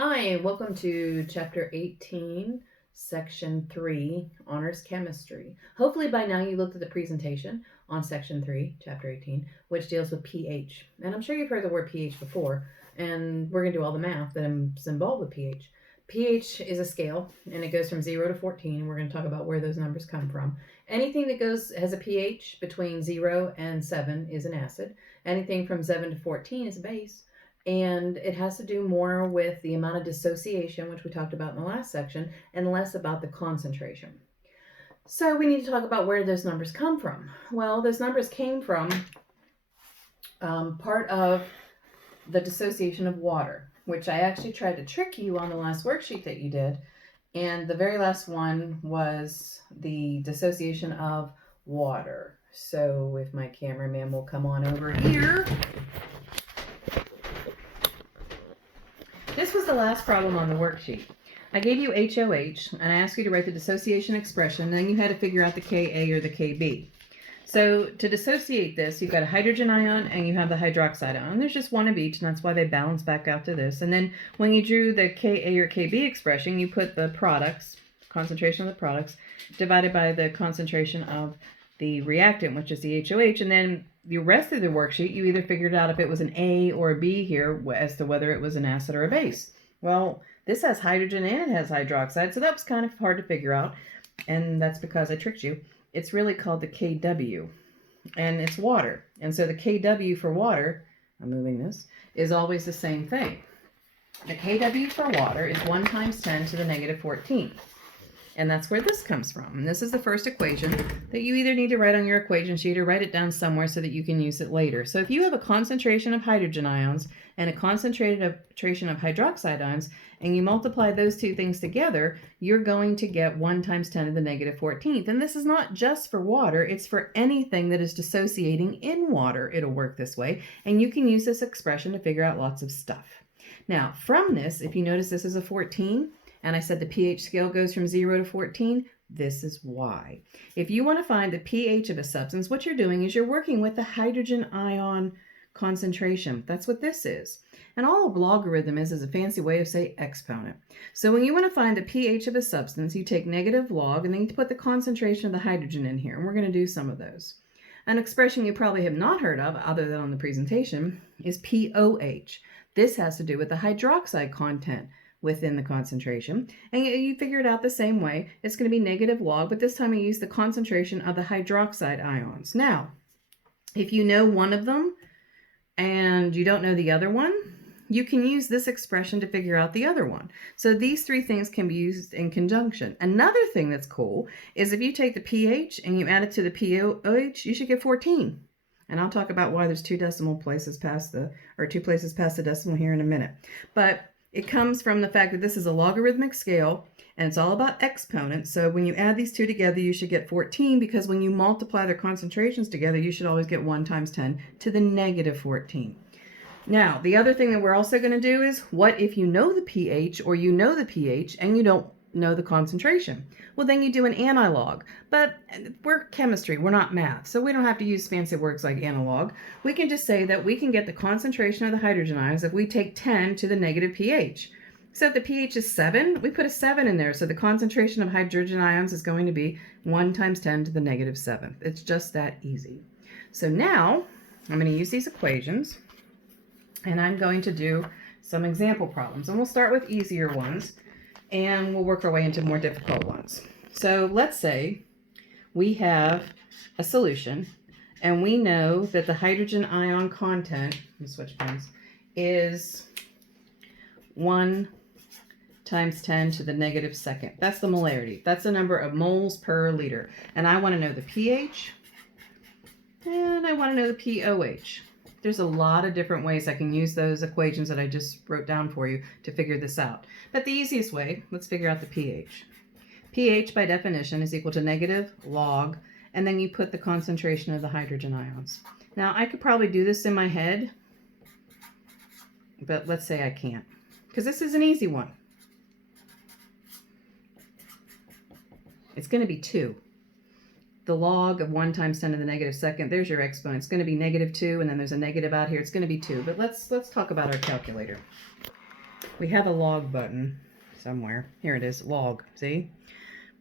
Hi, welcome to Chapter 18, Section 3, Honors Chemistry. Hopefully by now you looked at the presentation on Section 3, Chapter 18, which deals with pH. And I'm sure you've heard the word pH before, and we're going to do all the math that is involved with pH. pH is a scale, and it goes from 0 to 14, and we're going to talk about where those numbers come from. Anything that has a pH between 0 and 7 is an acid. Anything from 7 to 14 is a base. And it has to do more with the amount of dissociation, which we talked about in the last section, and less about the concentration. So we need to talk about where those numbers come from. Well, those numbers came from part of the dissociation of water, which I actually tried to trick you on the last worksheet that you did. And the very last one was the dissociation of water. So if my cameraman will come on over here. This was the last problem on the worksheet. I gave you HOH, and I asked you to write the dissociation expression, and then you had to figure out the Ka or the Kb. So to dissociate this, you've got a hydrogen ion and you have the hydroxide ion. There's just one of each, and that's why they balance back out to this. And then when you drew the Ka or Kb expression, you put the products, concentration of the products, divided by the concentration of the reactant, which is the HOH, and then the rest of the worksheet, you either figured out if it was an A or a B here as to whether it was an acid or a base. Well, this has hydrogen and it has hydroxide, so that was kind of hard to figure out, and that's because I tricked you. It's really called the Kw, and it's water. And so the Kw for water, I'm moving this, is always the same thing. The Kw for water is 1 times 10 to the negative 14. And that's where this comes from. And this is the first equation that you either need to write on your equation sheet or write it down somewhere so that you can use it later. So if you have a concentration of hydrogen ions and a concentration of hydroxide ions, and you multiply those two things together, you're going to get 1 times 10 to the negative 14th. And this is not just for water, it's for anything that is dissociating in water. It'll work this way. And you can use this expression to figure out lots of stuff. Now, from this, if you notice this is a 14, and I said the pH scale goes from 0 to 14, this is why. If you want to find the pH of a substance, what you're doing is you're working with the hydrogen ion concentration. That's what this is. And all a logarithm is a fancy way of saying exponent. So when you want to find the pH of a substance, you take negative log, and then you put the concentration of the hydrogen in here. And we're going to do some of those. An expression you probably have not heard of, other than on the presentation, is pOH. This has to do with the hydroxide content within the concentration, and you figure it out the same way. It's going to be negative log, but this time I use the concentration of the hydroxide ions. Now, if you know one of them and you don't know the other one, you can use this expression to figure out the other one. So these three things can be used in conjunction. Another thing that's cool is if you take the pH and you add it to the pOH, you should get 14. And I'll talk about why there's two places past the decimal here in a minute. But it comes from the fact that this is a logarithmic scale, and it's all about exponents. So when you add these two together, you should get 14, because when you multiply their concentrations together, you should always get 1 times 10 to the negative 14. Now, the other thing that we're also going to do is, what if you know the pH, or you know the pH, and you don't know the concentration? Well, then you do an analog. But we're chemistry, we're not math, so we don't have to use fancy words like analog. We can just say that we can get the concentration of the hydrogen ions if we take 10 to the negative pH. So if the pH is 7, we put a 7 in there, so the concentration of hydrogen ions is going to be 1 times 10 to the negative 7. It's just that easy. So now I'm going to use these equations, and I'm going to do some example problems, and we'll start with easier ones, and we'll work our way into more difficult ones. So let's say we have a solution, and we know that the hydrogen ion content, let me switch pens, is 1 times 10 to the negative second. That's the molarity. That's the number of moles per liter. And I want to know the pH, and I want to know the pOH. There's a lot of different ways I can use those equations that I just wrote down for you to figure this out. But the easiest way, let's figure out the pH. pH, by definition, is equal to negative log, and then you put the concentration of the hydrogen ions. Now, I could probably do this in my head, but let's say I can't, because this is an easy one. It's going to be 2. The log of 1 times 10 to the negative second, there's your exponent. It's going to be negative 2, and then there's a negative out here. It's going to be 2. But let's talk about our calculator. we have a log button somewhere. Here it is, log. See?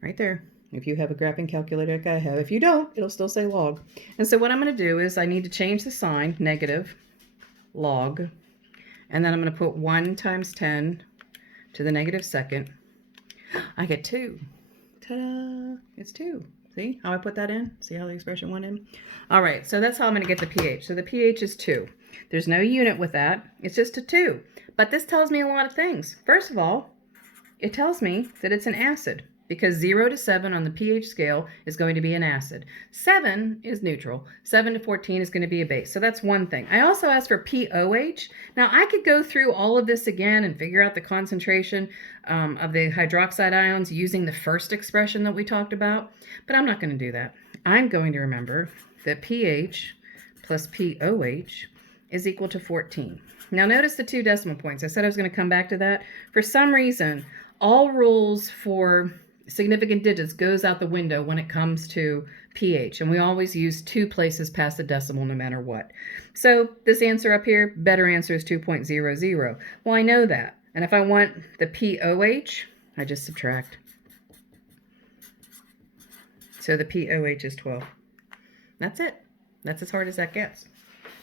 Right there. If you have a graphing calculator like I have. If you don't, it'll still say log. And so what I'm going to do is I need to change the sign, negative, log. And then I'm going to put 1 times 10 to the negative second. I get 2. Ta-da! It's 2. See how I put that in? See how the expression went in? All right, so that's how I'm going to get the pH. So the pH is 2. There's no unit with that. It's just a 2. But this tells me a lot of things. First of all, it tells me that it's an acid because 0 to 7 on the pH scale is going to be an acid. 7 is neutral. 7 to 14 is going to be a base. So that's one thing. I also asked for pOH. Now I could go through all of this again and figure out the concentration of the hydroxide ions using the first expression that we talked about, but I'm not going to do that. I'm going to remember that pH plus pOH is equal to 14. Now notice the 2 decimal points. I said I was going to come back to that. For some reason, all rules for significant digits goes out the window when it comes to pH, and we always use 2 places past the decimal no matter what. So this answer up here, better answer is 2.00. Well, I know that, and if I want the pOH, I just subtract. So the pOH is 12. That's it. That's as hard as that gets.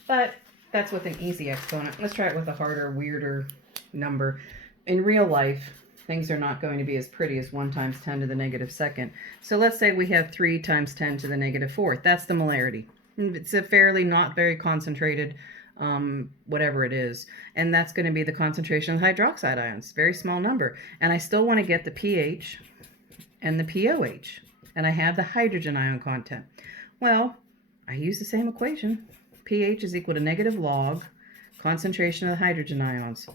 But that's with an easy exponent. Let's try it with a harder, weirder number. In real life, things are not going to be as pretty as 1 times 10 to the negative second. So let's say we have 3 times 10 to the negative fourth. That's the molarity. It's a fairly not very concentrated, whatever it is. And that's going to be the concentration of hydroxide ions. Very small number. And I still want to get the pH and the pOH. And I have the hydrogen ion content. Well, I use the same equation. pH is equal to negative log concentration of the hydrogen ions.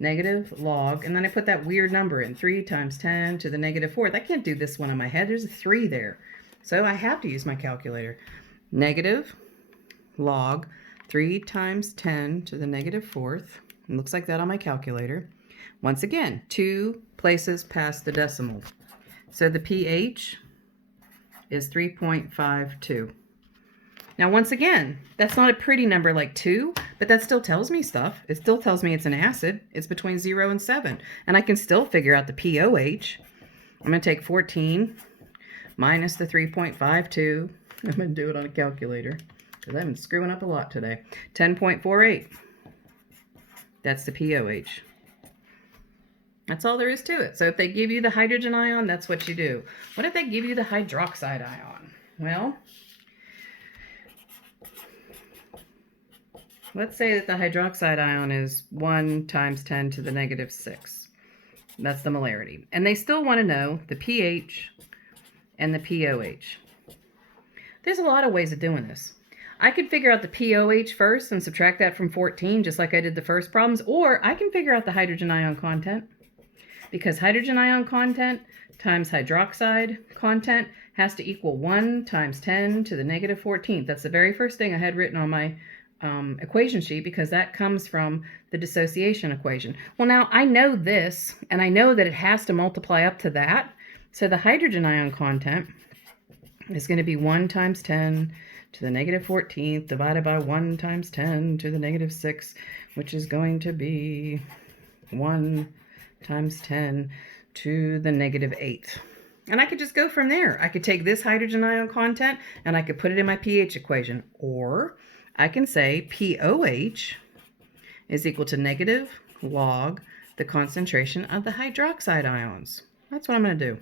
Negative log, and then I put that weird number in, 3 times 10 to the negative fourth. I can't do this one in my head. There's a 3 there. So I have to use my calculator. Negative log 3 times 10 to the negative fourth. It looks like that on my calculator. Once again, 2 places past the decimal. So the pH is 3.52. Now, once again, that's not a pretty number like 2, but that still tells me stuff. It still tells me it's an acid. It's between 0 and 7. And I can still figure out the pOH. I'm going to take 14 minus the 3.52. I'm going to do it on a calculator because I've been screwing up a lot today. 10.48. That's the pOH. That's all there is to it. So if they give you the hydrogen ion, that's what you do. What if they give you the hydroxide ion? Well, let's say that the hydroxide ion is 1 times 10 to the negative 6. That's the molarity. And they still want to know the pH and the pOH. There's a lot of ways of doing this. I could figure out the pOH first and subtract that from 14, just like I did the first problems, or I can figure out the hydrogen ion content, because hydrogen ion content times hydroxide content has to equal 1 times 10 to the negative 14th. That's the very first thing I had written on my equation sheet, because that comes from the dissociation equation. Well, now I know this, and I know that it has to multiply up to that. So the hydrogen ion content is going to be 1 times 10 to the negative 14th divided by 1 times 10 to the negative 6, which is going to be 1 times 10 to the negative 8th. And I could just go from there. I could take this hydrogen ion content and I could put it in my pH equation. Or I can say pOH is equal to negative log the concentration of the hydroxide ions. That's what I'm going to do.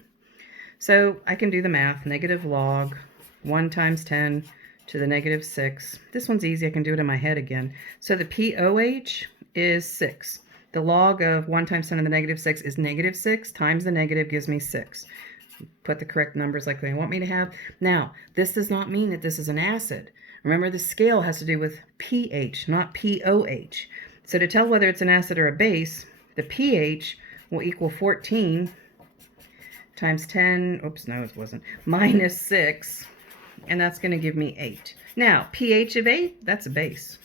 So I can do the math. Negative log 1 times 10 to the negative 6. This one's easy. I can do it in my head again. So the pOH is 6. The log of 1 times 10 to the negative 6 is negative 6 times the negative gives me 6. Put the correct numbers like they want me to have. Now, this does not mean that this is an acid. Remember, the scale has to do with pH, not pOH. So to tell whether it's an acid or a base, the pH will equal 14 times 10, oops, no, it wasn't, minus 6, and that's going to give me 8. Now, pH of 8, that's a base.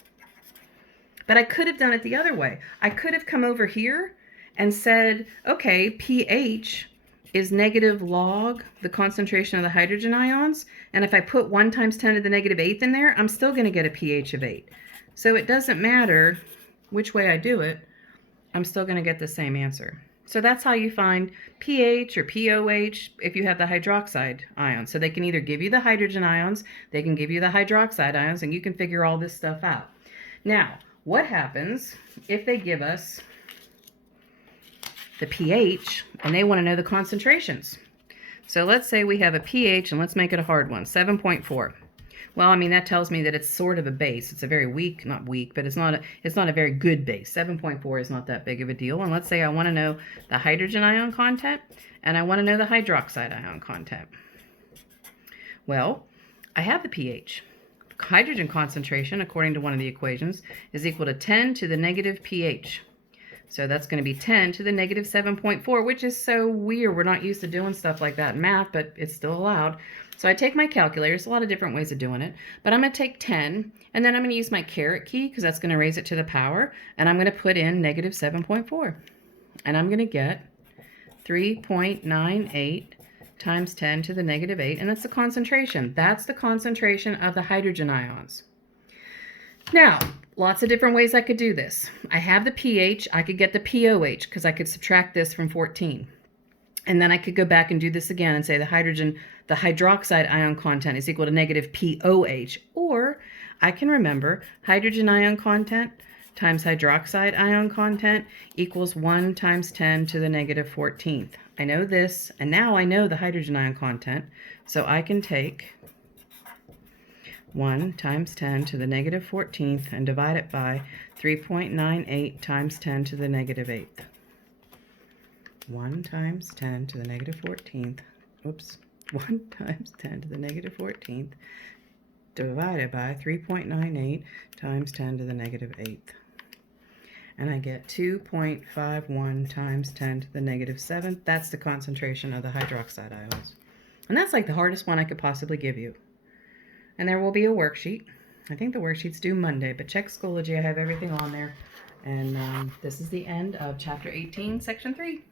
But I could have done it the other way. I could have come over here and said, okay, pH is negative log the concentration of the hydrogen ions, and if I put 1 times 10 to the negative 8th in there, I'm still going to get a pH of 8. So it doesn't matter which way I do it. I'm still going to get the same answer. So that's how you find pH or pOH if you have the hydroxide ions. So they can either give you the hydrogen ions, they can give you the hydroxide ions, and you can figure all this stuff out. Now, what happens if they give us the pH and they want to know the concentrations? So let's say we have a pH, and let's make it a hard one, 7.4. Well, I mean, that tells me that it's sort of a base. It's a very weak, not weak, but it's not a very good base. 7.4 is not that big of a deal. And let's say I want to know the hydrogen ion content, and I want to know the hydroxide ion content. Well, I have the pH. Hydrogen concentration, according to one of the equations, is equal to 10 to the negative pH. So that's going to be 10 to the negative 7.4, which is so weird. We're not used to doing stuff like that in math, but it's still allowed. So I take my calculator. There's a lot of different ways of doing it. But I'm going to take 10, and then I'm going to use my caret key because that's going to raise it to the power. And I'm going to put in negative 7.4. And I'm going to get 3.98 times 10 to the negative 8. And that's the concentration. That's the concentration of the hydrogen ions. Now, lots of different ways I could do this. I have the pH. I could get the pOH because I could subtract this from 14. And then I could go back and do this again and say the hydroxide ion content is equal to negative pOH. Or I can remember hydrogen ion content times hydroxide ion content equals 1 times 10 to the negative 14th. I know this, and now I know the hydrogen ion content, so I can take 1 times 10 to the negative 14th and divide it by 3.98 times 10 to the negative 8th. 1 times 10 to the negative 14th, 1 times 10 to the negative 14th divided by 3.98 times 10 to the negative 8th. And I get 2.51 times 10 to the negative 7th. That's the concentration of the hydroxide ions. And that's like the hardest one I could possibly give you. And there will be a worksheet. I think the worksheet's due Monday, but check Schoology. I have everything on there. And this is the end of Chapter 18, Section 3.